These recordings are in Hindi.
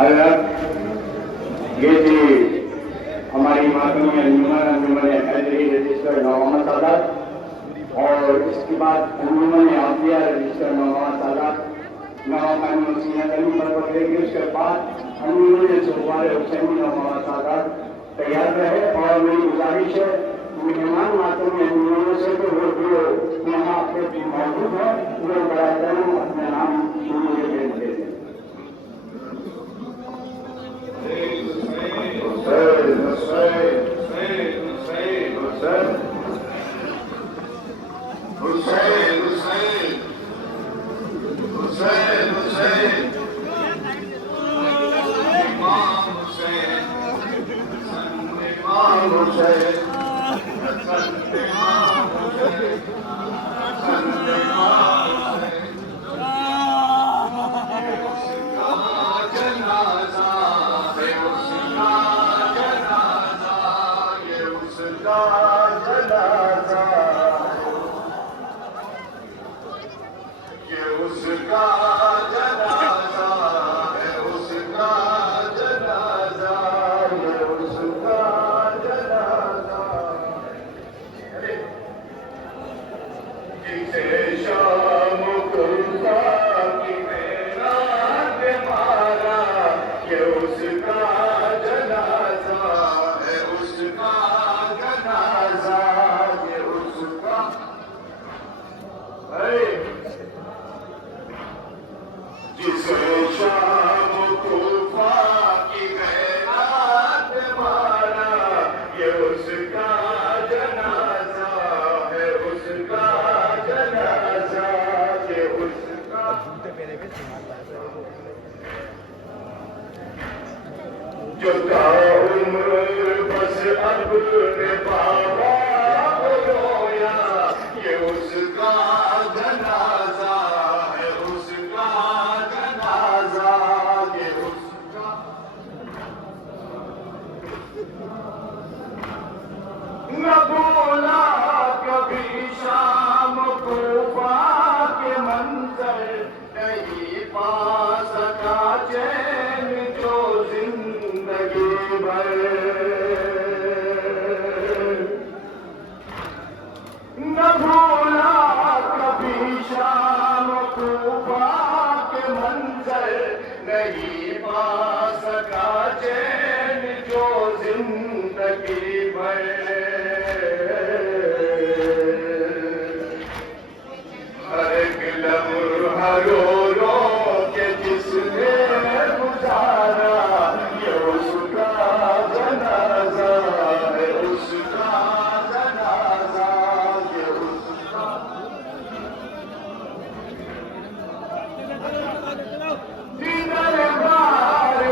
अलग ये थी हमारी मातमी अंजुमन हैदरी रजिस्टर नवामा सादात और इसके बाद अंजुमन आफिया रजिस्टर नवामा सादात नवामा मसीह अली पर पकड़ेगी। उसके बाद अंजुमन सुखवार हुसैनी नवामा सादात तैयार रहे। और मेरी गुजारिश है मेहमान मातमी अंजुमनों से तो वो जो यहाँ पे मौजूद है वो बराबर अपने नाम मुझे भेज देते हैं। जो उम्र बस अपने बाबा को रोया ये उसका जनाजा है, उसका जनाजा ये उसका। न भूला कभी शाम कूफा के मंजर, नहीं पा सका चैन जो जिंदगी भर। न भूला कभी शाम कूफा के मंजर, नहीं पा सका चैन जो जिंदगी भर। हर एक लम्हा रो रो के जिसने गुजारा ये उसका जनाजा है, उसका जनाजा ये उसका। दरबार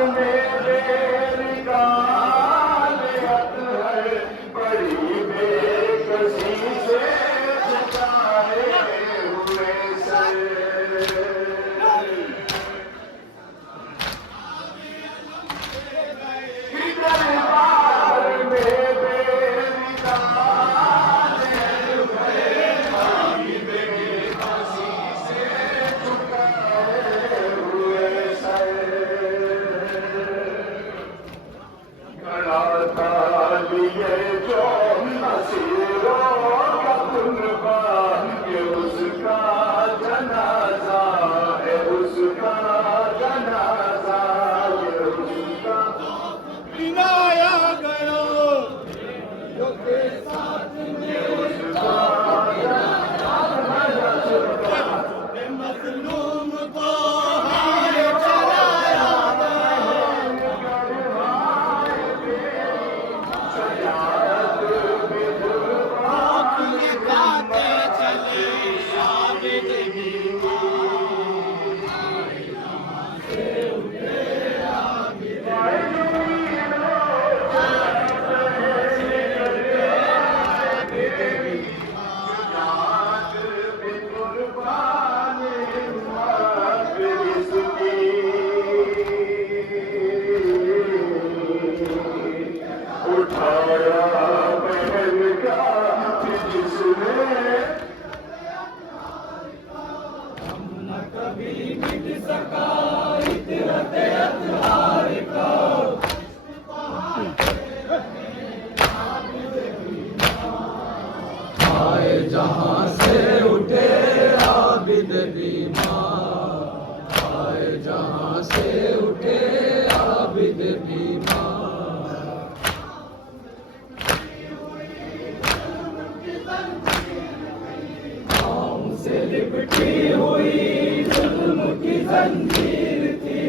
जहां से उठे आबिद बीमार। पाँव से लिपटी हुई जुल्म की जंजीर थी,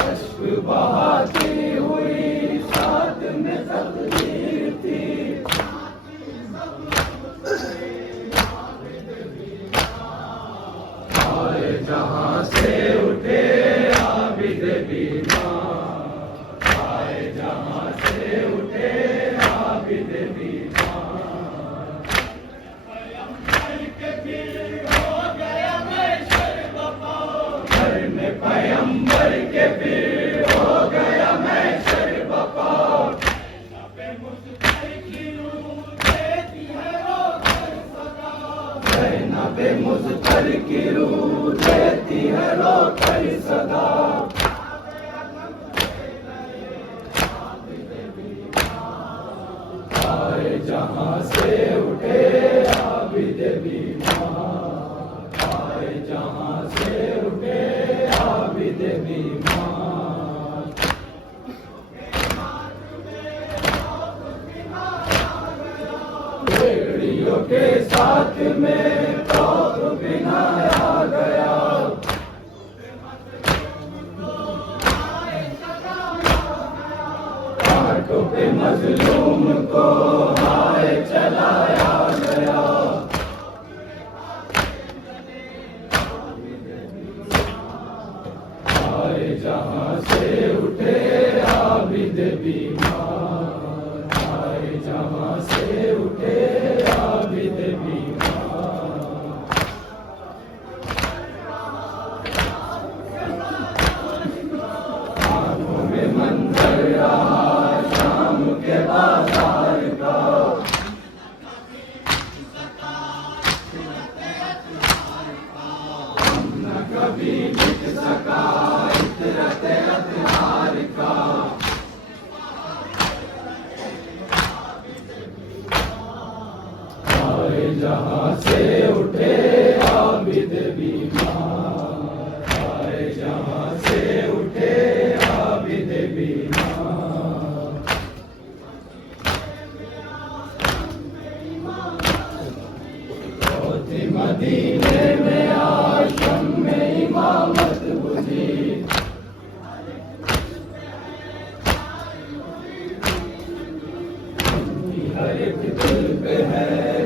अश्क बहाती हुई साथ में तकदीर थी। आए जहां से उठे आबिद बीमार, आए जहां से उठे आबिद बीमार। घर में पैगंबर के पीर हो गया महशर बपा। ज़ैनब मुज़फ़्फ़र की रूह देती है रोकर सदा। आए जहां से उठे आबिद बीमार, आए जहां से उठे आबिद बीमार। बेड़ियों के साथ में खौफ बिना आ गया। कांटों पे मजलूम को हाय चलाया गया। आए जहां से उठे आबिद बीमार, आए जहां से उठे आबिद बीमार। आंखों में मंजर रहा शाम के बाजार का। न कभी मिट सका इतरत अतहार का। आए जहां से उठे आबिद बीमार, आए जहां से उठे आबिद बीमार। चौथी मदीने में आशम में इमामत बुझी। हर एक दिल पे है